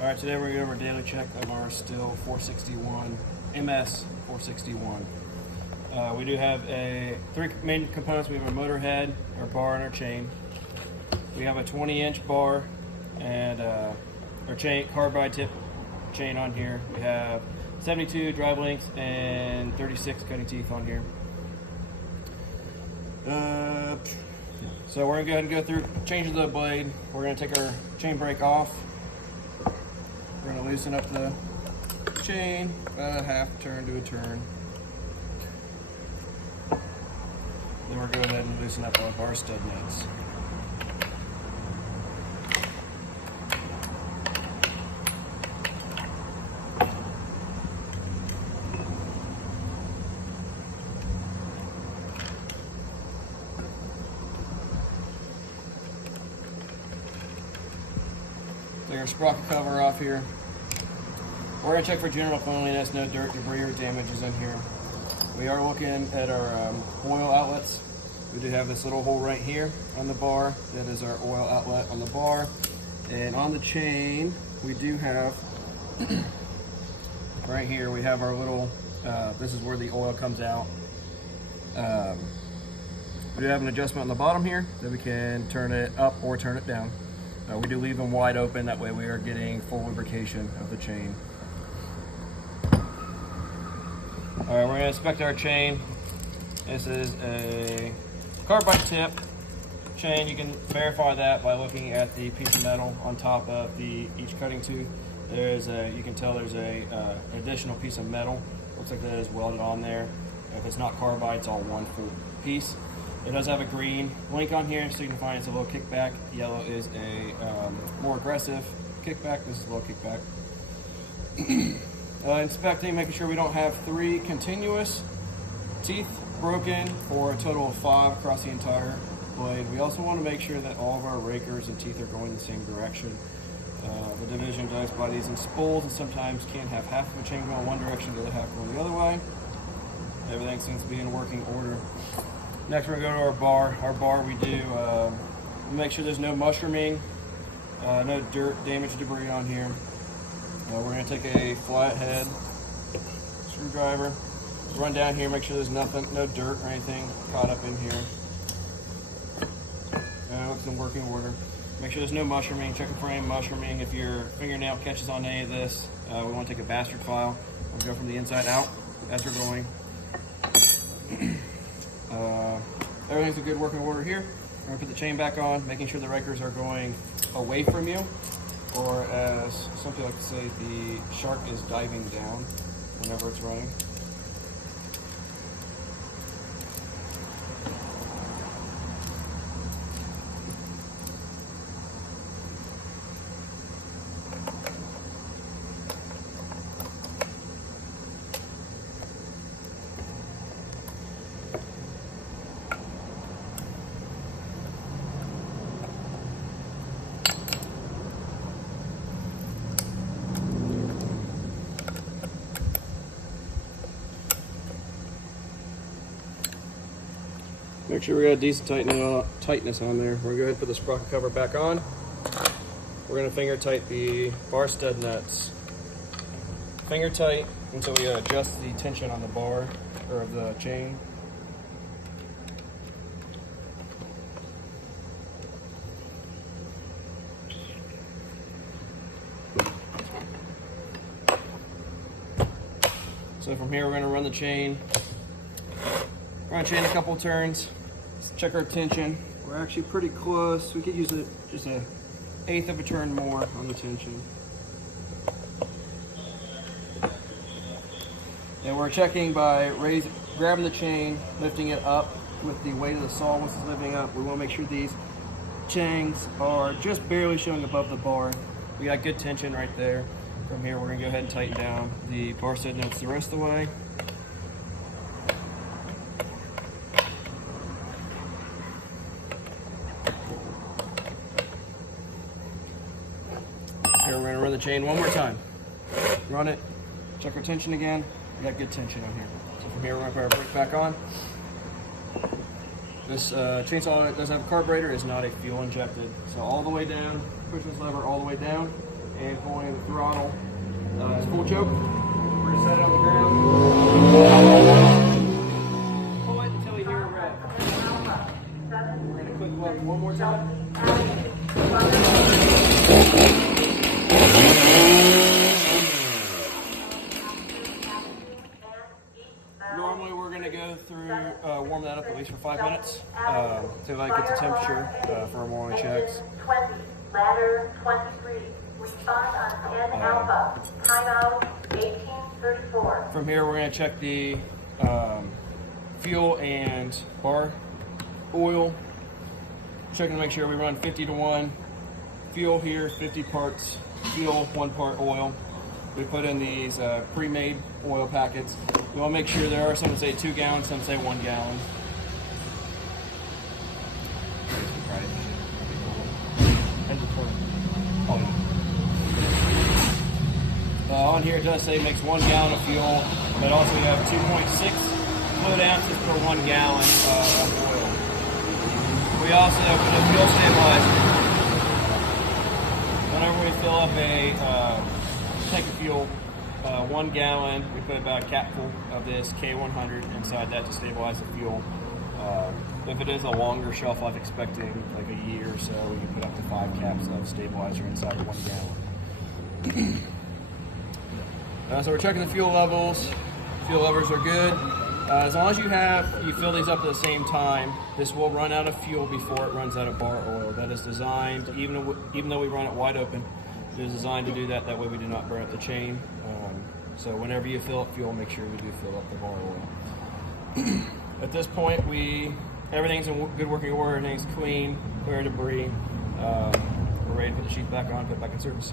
All right, today we're going to do our daily check of our Stihl 461, MS 461. We do have three main components. We have our motor head, our bar, and our chain. We have a 20-inch bar and our chain, carbide tip chain on here. We have 72 drive links and 36 cutting teeth on here. So we're going to go ahead and go through changing the blade. We're going to take our chain brake off. We're going to loosen up the chain about a half turn to a turn. Then we're going to go ahead and loosen up our bar stud nuts. Take our sprocket cover off here. We're going to check for general cleanliness, no dirt, debris, or damages in here. We are looking at our oil outlets. We do have this little hole right here on the bar. That is our oil outlet on the bar. And on the chain, we do have, right here, we have our little, this is where the oil comes out. We do have an adjustment on the bottom here that we can turn it up or turn it down. We do leave them wide open, that way we are getting full lubrication of the chain. All right, we're going to inspect our chain. This is a carbide tip chain. You can verify that by looking at the piece of metal on top of each cutting tooth. You can tell there's an additional piece of metal. Looks like that is welded on there. If it's not carbide, it's all one full piece. It does have a green link on here, so you can find it's a little kickback. Yellow is a more aggressive kickback. This is a little kickback. Inspecting, making sure we don't have 3 continuous teeth broken or a total of 5 across the entire blade. We also want to make sure that all of our rakers and teeth are going the same direction. The division does buy these in spools and sometimes can have half of a chain going one direction, the other half going the other way. Everything seems to be in working order. Next, we're going to go to our bar. Our bar, we do make sure there's no mushrooming, no dirt, damage, debris on here. We're going to take a flathead screwdriver, run down here, make sure there's nothing, no dirt or anything caught up in here. It looks in working order. Make sure there's no mushrooming. Check for any mushrooming. If your fingernail catches on any of this, we want to take a bastard file. We'll go from the inside out as we're going. Everything's in good working order here. We're going to put the chain back on, making sure the rakers are going away from you, or as some people like to say, the shark is diving down whenever it's running. Make sure we got a decent tightness on there. We're going to go ahead and put the sprocket cover back on. We're going to finger tight the bar stud nuts. Finger tight until we adjust the tension on the bar or of the chain. So from here we're going to run the chain. We're going to chain a couple turns. Let's check our tension. We're actually pretty close. We could use just an eighth of a turn more on the tension. And we're checking by grabbing the chain, lifting it up with the weight of the saw once it's lifting up. We want to make sure these chains are just barely showing above the bar. We got good tension right there. From here, we're going to go ahead and tighten down the bar stud nuts the rest of the way. Here, we're going to run the chain one more time. Run it, check our tension again. We got good tension on here. So from here, we're going to put our brake back on. This chainsaw that does have a carburetor is not a fuel injected. So all the way down, push this lever all the way down, and pulling the throttle. It's full choke. We're gonna set it on the ground. Pull it until we hear a rev. We're gonna click up one more time. Normally we're going to go through, warm that up at least for 5 minutes till I get the temperature for our morning checks. 20, ladder 23, respond on 10 alpha, timeout 1834. From here we're going to check the fuel and bar oil. Checking to make sure we run 50 to 1. Fuel here, 50 parts fuel, 1 part oil. We put in these pre-made oil packets. We want to make sure there are some that say 2 gallons, some say 1 gallon. On here it does say it makes 1 gallon of fuel, but also we have 2.6 fluid ounces per 1 gallon of oil. We also put a fuel stabilizer. Whenever we fill up a tank of fuel, 1 gallon, we put about a capful of this K100 inside that to stabilize the fuel. If it is a longer shelf life, expecting like a year or so, we can put up to 5 caps of stabilizer inside of 1 gallon. So we're checking the fuel levels. Fuel levels are good. As long as you fill these up at the same time, this will run out of fuel before it runs out of bar oil. That is designed, even though we run it wide open, it is designed to do that. That way we do not burn up the chain. So whenever you fill up fuel, make sure we do fill up the bar oil. At this point, everything's in good working order. Everything's clean, clear of debris. We're ready to put the sheath back on, put it back in service.